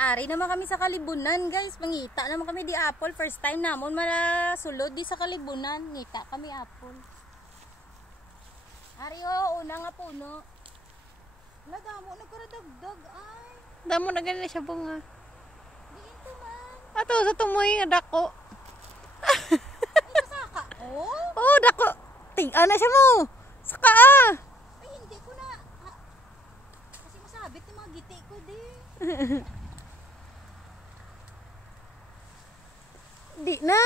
Ari naman kami sa Kalibunan, guys. Mangita naman kami di apple. First time namon malasulod di sa Kalibunan. Ngita kami apple. Ari una nga puno. Nagamo nagkaradagdag ay. Damo na ganun siya bunga. Diin to man. Ato sa tumoy nga dako. Ay saka. Oh, dako. Ting-a na siya mo. Saka ah. Ay hindi ko na. Kasi masabit yung mga giti ko di. Di na.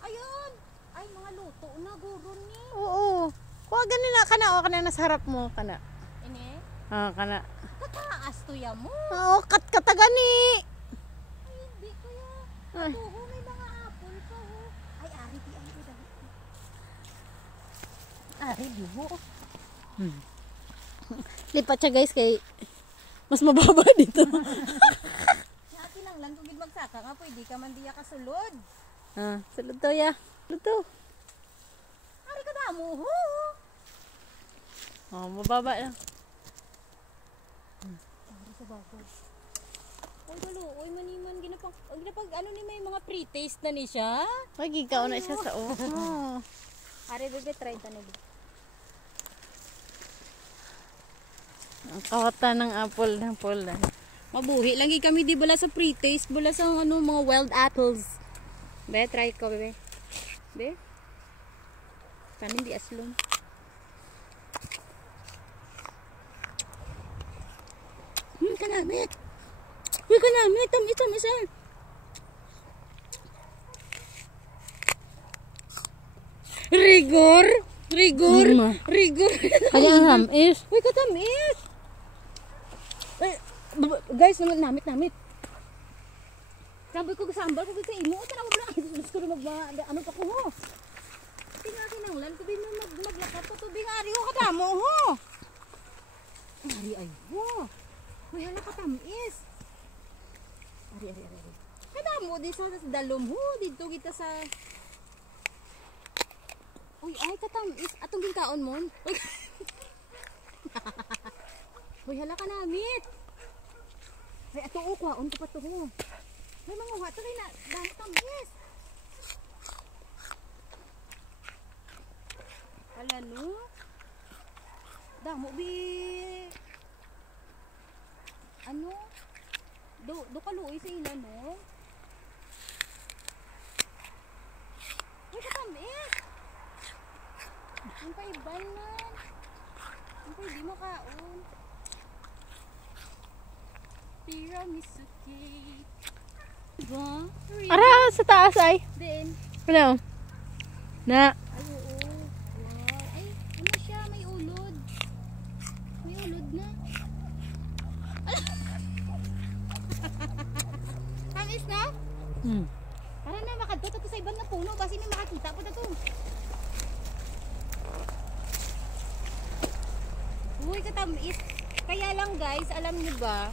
Ayun. Ay mga luto na guron ni. Oo. Kuha ganina kana o kana nasa harap mo kana. Ini. Ah, kana. Kataas to ya mo. Oo, katagani. Ay hindi ko ya. Ay. Atuho may mga apple pa ho. Ay ari di ay dali. Ari di ho. Lipat siya guys kay mas mababa dito. Atin lang lang kung magsaka nga pwede ka man diya kasulod. Ah, sulod to ya. Sulod to. Ari ka damo ho. Oh, mababa lang. Ari sa bago. Oy dalo, oy maniman ginapang ano ni may mga pre-taste na ni siya. Magikaw na siya sa oh. Ari bebe 30 na. Ang kawata ng apple ng polan. Mabuhi lagi kami di bala sa pre-taste, bala sa ano mga wild apples. Be, try ko bebe. Be. Kanin di aslong. Kanamit. Kanamit, tam isa. Rigor. Kaya ang hamis. Uy, katamis. Guys, namit. Sabi ko sambal ko sa imo, tanaw bla. Gusto ko ano pa ko ho. Tinga kinanglan ko bin maglakat pa tubig ari ho kadamo ho. Ari ay ho. Uy, hala katamis. Ari. Kadamo di sa dalom ho dito kita sa. Uy, ay katamis atong ginkaon mon. Uy, hala ka namit. Ay ato o kwaon ko pa to ho. May mga wato rin na dami tamis. Hala no. Damo bi ano? Do kaluoy sa ila no. Uy, katamis. Ang paiban man. Ang pwede makaon. Tiramisu cake. Diba? Ara sa taas ay. Then, Ano? Na. ay oo. Wow. Ay, ano siya? May ulod. May ulod na. Tamis na? Para na makadto to sa ibang na puno. Basi may makakita po na to. Uy, katamis. Kaya lang guys, alam niyo ba?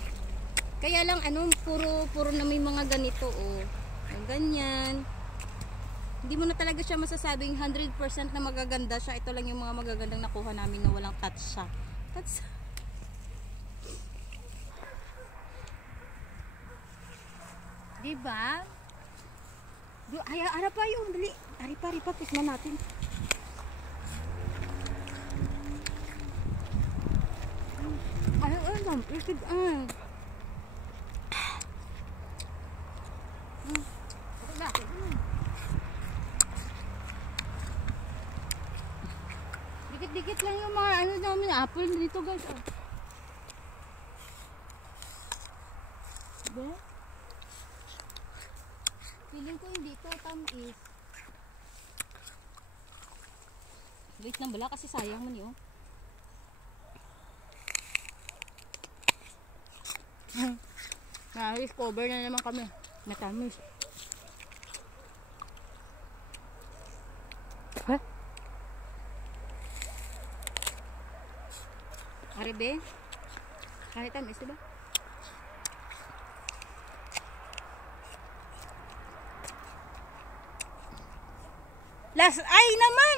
Kaya lang ano, puro na may mga ganito oh. Ang ganyan. Hindi mo na talaga siya masasabing 100% na magaganda siya. Ito lang yung mga magagandang nakuha namin na walang touch siya. Touch. Diba? Ay, ara pa yung dali. Ari pa, tikman natin. Ay, isip Dikit-dikit lang yung mga ano namin apple dito guys. Diba? Feeling ko hindi ito tamis. Wait lang bala kasi sayang man yun. Na-discover na naman kami. Natamis. Ha? Aribe? Kahit tamis, diba? Last eye naman!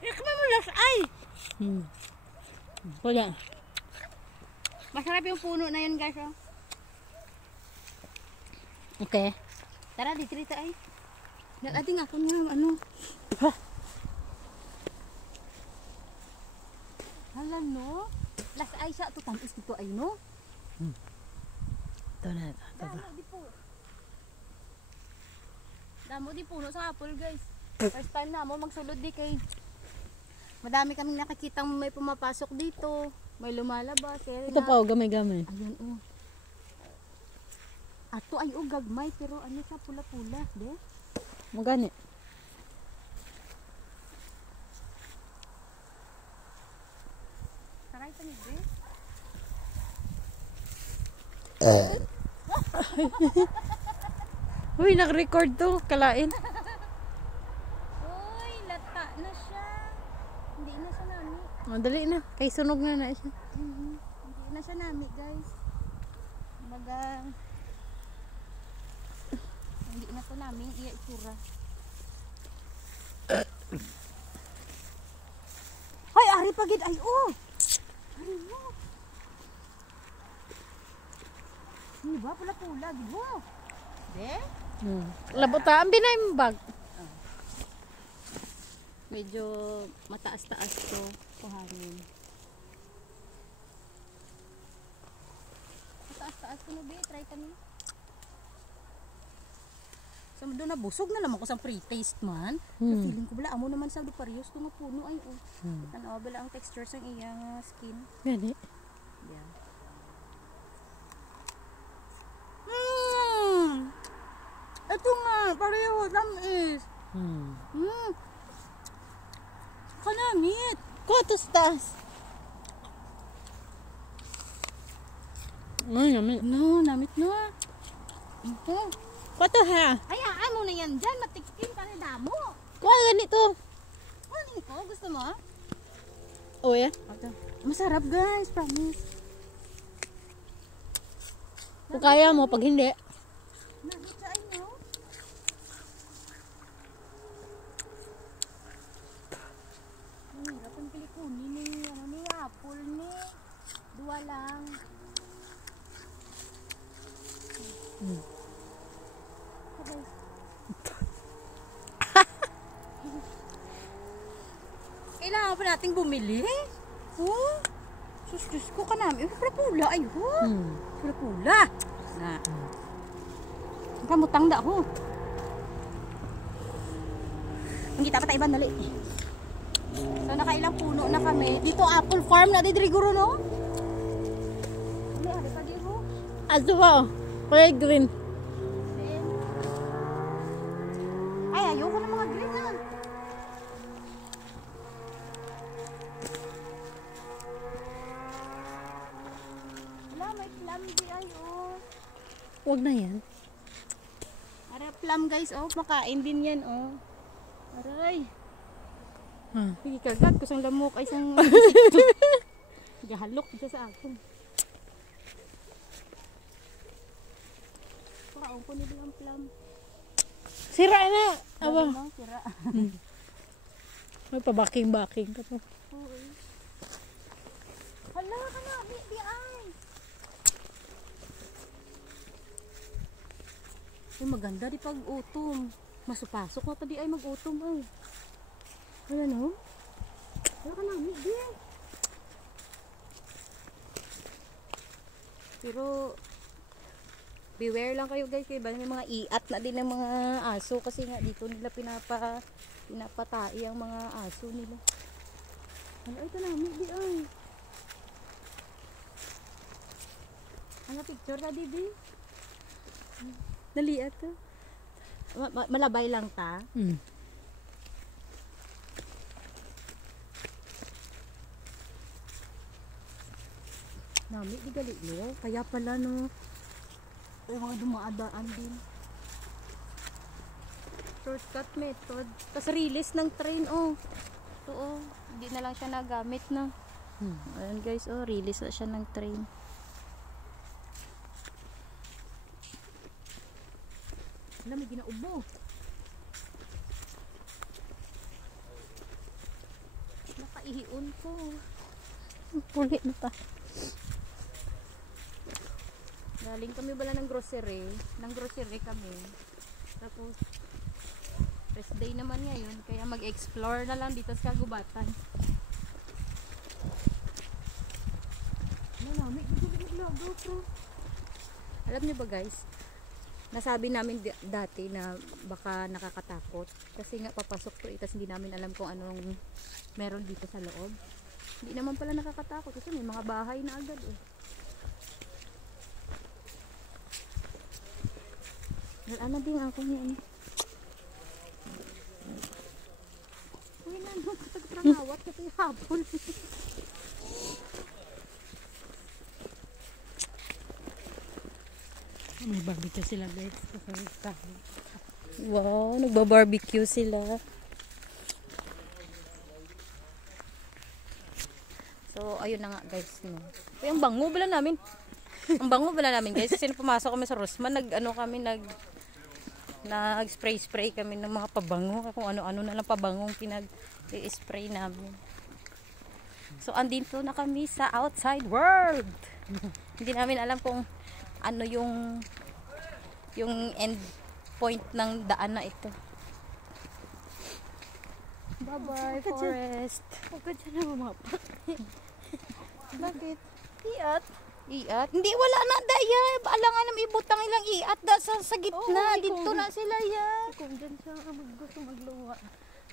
Ikman mo last eye! Wala. Masarap yung puno na yun guys oh. Okay. Tara, dito ay. Nalating ako nga ano. Hala no. Las ay siya to tamis dito ay no. Ito na. Ito. Damo di po. Damo di puno sa apple guys. First time na mo magsulod di kay. Madami kaming nakikitang may pumapasok dito. May lumalabas. Ito pa, gamay-gamay. Ayan oh. Ato ay gagmay pero ano siya pula-pula, de? Magani. Taray pa ni de. Uy, nag-record to. Kalain. Uy, lata na siya. Hindi na siya nami. Dali na. Kay sunog na na siya. Hindi na siya nami, guys. Baga hindi na to namin iya itsura. Hoy, ari pagid ay oh. Ari mo. Di ba pula-pula di mo? De? Labota ang binayimbag. Medyo mataas-taas to kuhanin. Mataas-taas ko no be, try kami. So doon na busog na naman ko sa pre-taste man. Feeling ko bala amo naman sa duparyos to nga puno ay oh. Tanaw bala ang texture sang iyang skin. Gani. Yeah. Ito nga, pareho tamis. Kanamit. Kutos tas. Ay, namin. No, namit no. Ito. Kuto ha. Hayaan mo na yan dyan, matikim ka na damo. Kuha ganito. Ano ko? Gusto mo? Oh, yeah. Masarap guys, promise. Kung kaya mo, pag hindi. Nagit sa inyo. Hirap ang kilikunin ni, ano ni, apple ni. Dua lang. Okay. Kailangan pa nating bumili. Oh, sus ko ka namin. Pula-pula. Ay, oh. Pula-pula. Na. Kamutang da ako. Mangita pa tayo ba? Dali. So, nakailang puno na kami. Dito, apple farm na. Didriguro, no? Ano pa dito? Aso ba? Kulay green. Ay, ayoko ng mga green, ha? Wala, may plum di ay, oh. Huwag na yan. Ara, plum guys, oh. Makain din yan, oh. Aray. Sige, kagat ko sang lamok ay sang gahalok dito sa akin. Pakaon ko nila ang plum. Sira na. Aba. Ano, sira. May pabaking-baking ka to. Oo. Hala ka na, di ay. Ay, maganda di pag utom. Masupasok na pa di ay mag-utom ay. Ano no? Hala ka na, di ay. Pero beware lang kayo guys, kaya may mga iat na din ng mga aso kasi nga dito nila pinapatai ang mga aso nila. Ano ito na, di ay. Ano picture ka, Didi? Dali ito. Malabay lang ta. Nami, di gali no? Kaya pala no. May mga dumaadaan din. Shortcut method. Tapos release ng train, oh. Ito, oh. Hindi na lang siya nagamit na. Ayan guys, oh. Release na siya ng train. Wala, may ginaubo. Nakaihion ko. Puli na ta. Galing kami bala ng grocery. Ng grocery kami. Tapos, rest day naman ngayon. Kaya mag-explore na lang dito sa Kagubatan. Alam niyo ba guys? Nasabi namin dati na baka nakakatakot. Kasi nga papasok to itas hindi namin alam kung anong meron dito sa loob. Hindi naman pala nakakatakot kasi may mga bahay na agad eh. Wala na din ako niya eh. Uy na no, katagtrangawat kasi hapon. May barbecue sila guys. Wow, nagba-barbecue sila. So, ayun na nga guys. No. Uy, ang bango bala namin. Ang bango bala namin guys. Kasi pumasok kami sa Rosman, nag-spray kami ng mga pabango. Kung ano-ano na lang pabangong pinag-spray namin. So, andito na kami sa outside world. Hindi namin alam kung ano yung end point ng daan na ito. Bye-bye, forest. Huwag ka dyan na mamapak. Bakit? Iat. Iat? Hindi, wala na daya. Alangan na may butang ilang iat sa gitna. Oh, dito na sila yan. Kung dyan siya gusto magluwa.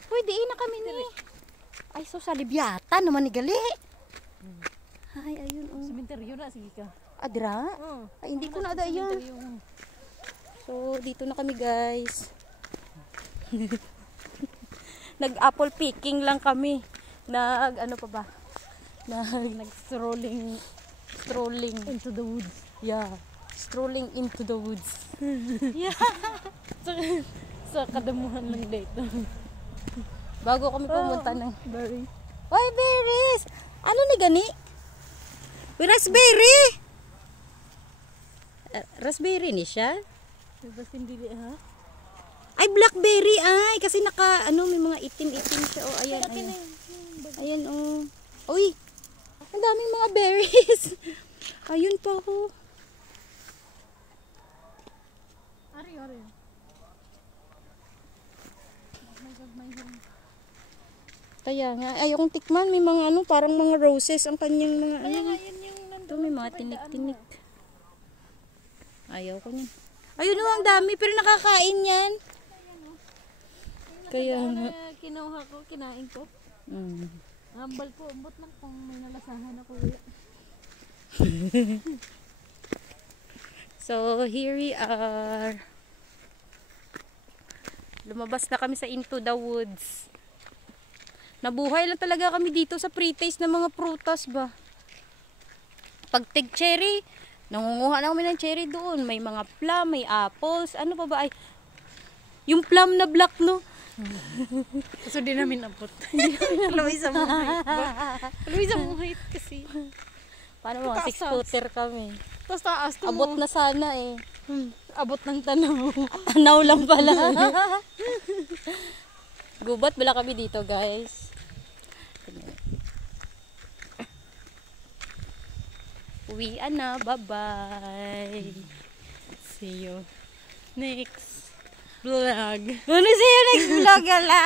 Pwede na kami ni. Ay, so sa libyata naman ni gali. Ay, ayun. Oh. Sementeryo na, sige ka. Adra? Oh. Ay, hindi ko na daya. So, dito na kami guys. Nag-apple picking lang kami. Ano pa ba? Nag-strolling Into the woods. Yeah. Strolling into the woods. Yeah. sa kadamuhan lang dito. Bago kami pumunta ng... Berry. Oy, berries! Ano ni gani? Raspberry! Raspberry ni siya? Basta hindi ha? Ay, blackberry ay! Kasi may mga itim-itim siya. Oh, ayan, ayan. Ayan, oh. Uy! Ang daming mga berries. Ayun pa, oh. Ari. Kaya nga, ayokong tikman. May mga parang mga roses ang kanyang mga Kaya nga yun yung nandun. Ito, may mga tinik-tinik. Ayaw ko niyan. Ayun oh, ang dami. Pero nakakain yan. Kaya nga. Kinuha ko, kinain ko. Mm. Hambal ko, umbot lang kung may nalasahan ako. So, here we are. Lumabas na kami sa Into the Woods. Nabuhay lang talaga kami dito sa pre-taste ng mga prutas ba. Pag tig-cherry, nangunguha na kami ng cherry doon. May mga plum, may apples. Ano pa ba ay? Yung plum na black, no? So, di namin napot. Luwi sa muhit ba? Luwi sa muhit kasi. Paano mga 6-footer kami? Tapos taas to Abot na sana eh. Abot ng tanaw. Tanaw lang pala. Gubat bala kami dito guys. Uwian na. Bye-bye. See you next vlog. See you next vlog. Ala!